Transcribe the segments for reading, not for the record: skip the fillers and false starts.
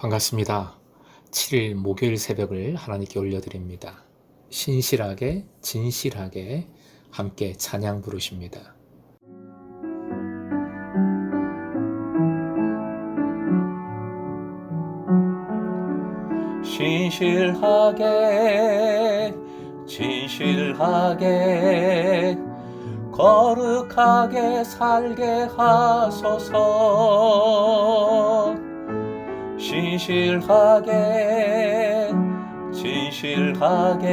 반갑습니다. 7일 목요일 새벽을 하나님께 올려드립니다. 신실하게 진실하게 함께 찬양 부르십니다. 신실하게 진실하게 거룩하게 살게 하소서. 신실하게 진실하게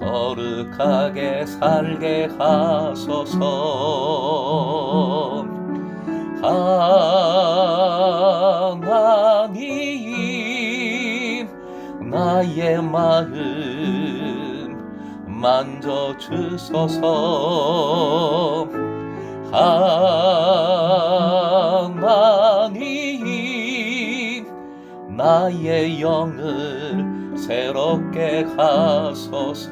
거룩하게 살게 하소서. 하나님 나의 마음 만져주소서. 하나님 나의 영을 새롭게 하소서.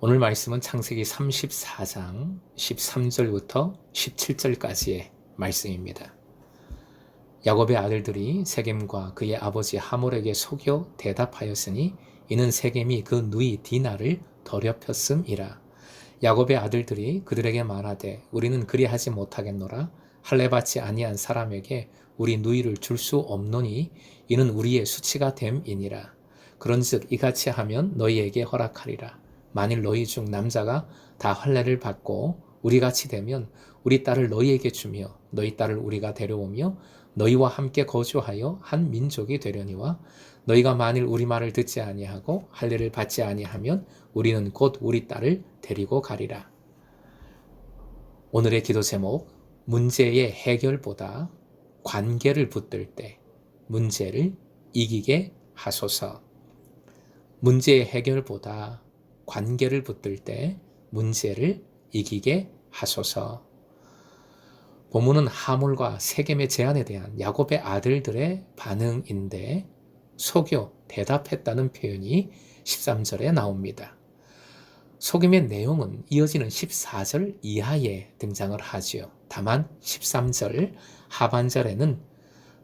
오늘 말씀은 창세기 34장 13절부터 17절까지의 말씀입니다. 야곱의 아들들이 세겜과 그의 아버지 하몰에게 속여 대답하였으니 이는 세겜이 그 누이 디나를 더럽혔음이라. 야곱의 아들들이 그들에게 말하되 우리는 그리하지 못하겠노라. 할례받지 아니한 사람에게 우리 누이를 줄 수 없노니 이는 우리의 수치가 됨이니라. 그런즉 이같이 하면 너희에게 허락하리라. 만일 너희 중 남자가 다 할례를 받고 우리같이 되면 우리 딸을 너희에게 주며 너희 딸을 우리가 데려오며 너희와 함께 거주하여 한 민족이 되려니와 너희가 만일 우리 말을 듣지 아니하고 할례를 받지 아니하면 우리는 곧 우리 딸을 데리고 가리라. 오늘의 기도 제목, 문제의 해결보다 관계를 붙들 때 문제를 이기게 하소서. 문제의 해결보다 관계를 붙들 때 문제를 이기게 하소서. 본문은 하몰과 세겜의 제안에 대한 야곱의 아들들의 반응인데 속여 대답했다는 표현이 13절에 나옵니다. 속임의 내용은 이어지는 14절 이하에 등장을 하지요. 다만 13절 하반절에는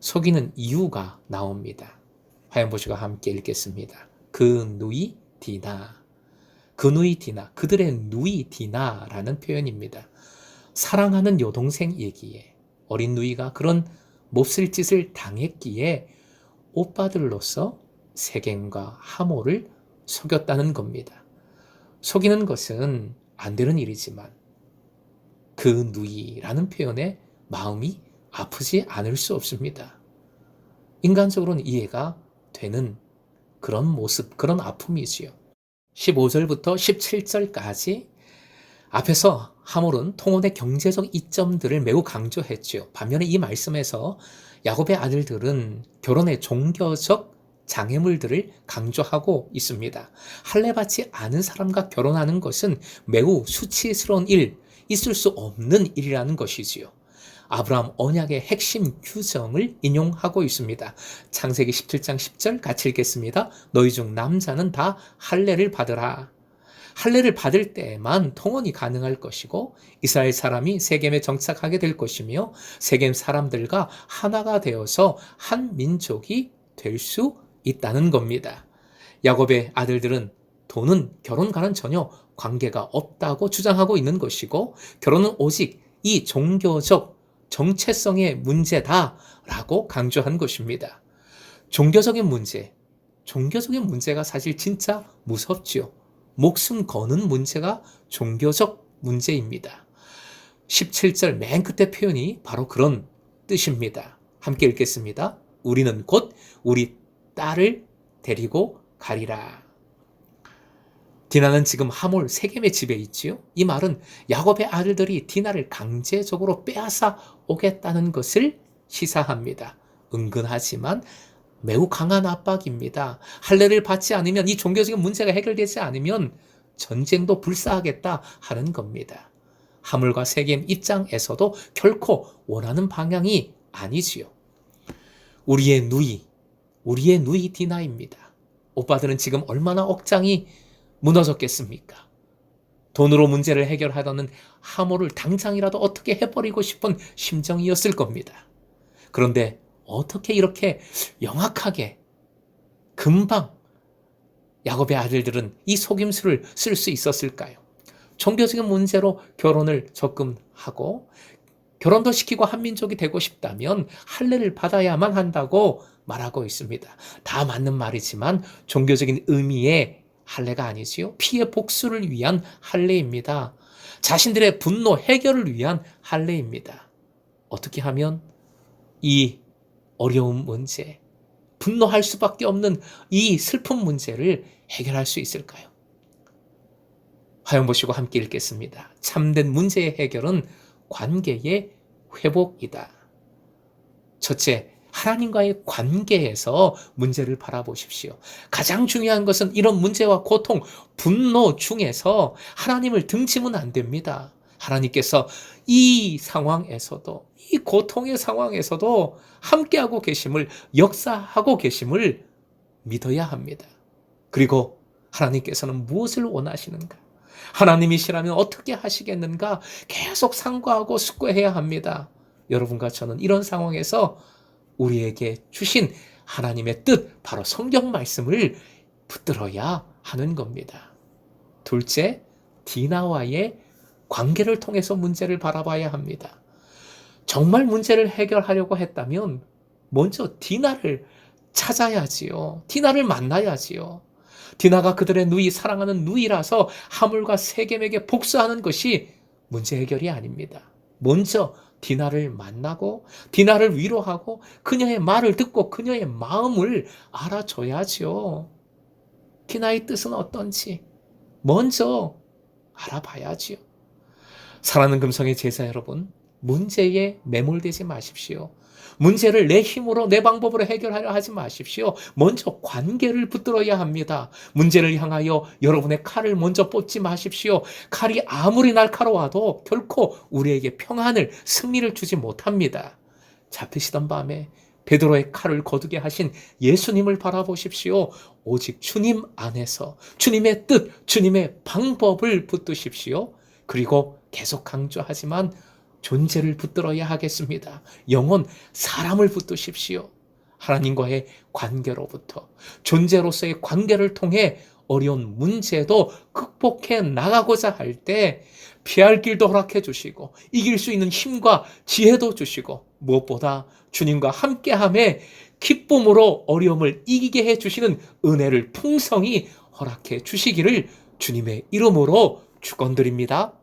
속이는 이유가 나옵니다. 화연 보시고 함께 읽겠습니다. 그 누이 디나, 그들의 누이 디나라는 표현입니다. 사랑하는 여동생이기에 어린 누이가 그런 몹쓸 짓을 당했기에 오빠들로서 세겜과 하몰을 속였다는 겁니다. 속이는 것은 안 되는 일이지만 그 누이라는 표현에 마음이 아프지 않을 수 없습니다. 인간적으로는 이해가 되는 그런 모습, 그런 아픔이지요. 15절부터 17절까지 앞에서 하몰은 통혼의 경제적 이점들을 매우 강조했죠. 반면에 이 말씀에서 야곱의 아들들은 결혼의 종교적 장애물들을 강조하고 있습니다. 할례받지 않은 사람과 결혼하는 것은 매우 수치스러운 일, 있을 수 없는 일이라는 것이지요. 아브라함 언약의 핵심 규정을 인용하고 있습니다. 창세기 17장 10절 같이 읽겠습니다. 너희 중 남자는 다 할례를 받으라. 할례를 받을 때만 통혼이 가능할 것이고 이스라엘 사람이 세겜에 정착하게 될 것이며 세겜 사람들과 하나가 되어서 한 민족이 될 수 있다는 겁니다. 야곱의 아들들은 돈은 결혼과는 전혀 관계가 없다고 주장하고 있는 것이고 결혼은 오직 이 종교적 정체성의 문제다라고 강조한 것입니다. 종교적인 문제가 사실 진짜 무섭지요. 목숨 거는 문제가 종교적 문제입니다. 17절 맨 끝에 표현이 바로 그런 뜻입니다. 함께 읽겠습니다. 우리는 곧 우리 딸을 데리고 가리라. 디나는 지금 하몰 세겜의 집에 있지요. 이 말은 야곱의 아들들이 디나를 강제적으로 빼앗아 오겠다는 것을 시사합니다. 은근하지만 매우 강한 압박입니다. 할례를 받지 않으면 이 종교적인 문제가 해결되지 않으면 전쟁도 불사하겠다 하는 겁니다. 하물과 세겜 입장에서도 결코 원하는 방향이 아니지요. 우리의 누이 디나입니다. 오빠들은 지금 얼마나 억장이 무너졌겠습니까? 돈으로 문제를 해결하려는 함오를 당장이라도 어떻게 해버리고 싶은 심정이었을 겁니다. 그런데 어떻게 이렇게 영악하게 금방 야곱의 아들들은 이 속임수를 쓸 수 있었을까요? 종교적인 문제로 결혼을 적금하고 결혼도 시키고 한민족이 되고 싶다면 할례를 받아야만 한다고 말하고 있습니다. 다 맞는 말이지만 종교적인 의미의 할례가 아니지요. 피해 복수를 위한 할례입니다. 자신들의 분노 해결을 위한 할례입니다. 어떻게 하면 이 어려운 문제, 분노할 수밖에 없는 이 슬픈 문제를 해결할 수 있을까요? 화형 보시고 함께 읽겠습니다. 참된 문제의 해결은 관계의 회복이다. 첫째, 하나님과의 관계에서 문제를 바라보십시오. 가장 중요한 것은 이런 문제와 고통, 분노 중에서 하나님을 등지면 안 됩니다. 하나님께서 이 상황에서도, 이 고통의 상황에서도 함께하고 계심을, 역사하고 계심을 믿어야 합니다. 그리고 하나님께서는 무엇을 원하시는가? 하나님이시라면 어떻게 하시겠는가? 계속 상고하고 숙고해야 합니다. 여러분과 저는 이런 상황에서 우리에게 주신 하나님의 뜻, 바로 성경 말씀을 붙들어야 하는 겁니다. 둘째, 디나와의 관계를 통해서 문제를 바라봐야 합니다. 정말 문제를 해결하려고 했다면 먼저 디나를 찾아야지요. 디나를 만나야지요. 디나가 그들의 누이, 사랑하는 누이라서 하물과 세겜에게 복수하는 것이 문제 해결이 아닙니다. 먼저 디나를 만나고 디나를 위로하고 그녀의 말을 듣고 그녀의 마음을 알아줘야죠. 디나의 뜻은 어떤지 먼저 알아봐야지요. 사랑하는 금성의 제자 여러분, 문제에 매몰되지 마십시오. 문제를 내 힘으로 내 방법으로 해결하려 하지 마십시오. 먼저 관계를 붙들어야 합니다. 문제를 향하여 여러분의 칼을 먼저 뽑지 마십시오. 칼이 아무리 날카로워도 결코 우리에게 평안을, 승리를 주지 못합니다. 잡히시던 밤에 베드로의 칼을 거두게 하신 예수님을 바라보십시오. 오직 주님 안에서 주님의 뜻, 주님의 방법을 붙드십시오. 그리고 계속 강조하지만 존재를 붙들어야 하겠습니다. 영혼, 사람을 붙드십시오. 하나님과의 관계로부터 존재로서의 관계를 통해 어려운 문제도 극복해 나가고자 할 때 피할 길도 허락해 주시고 이길 수 있는 힘과 지혜도 주시고 무엇보다 주님과 함께함에 기쁨으로 어려움을 이기게 해 주시는 은혜를 풍성히 허락해 주시기를 주님의 이름으로 축원드립니다.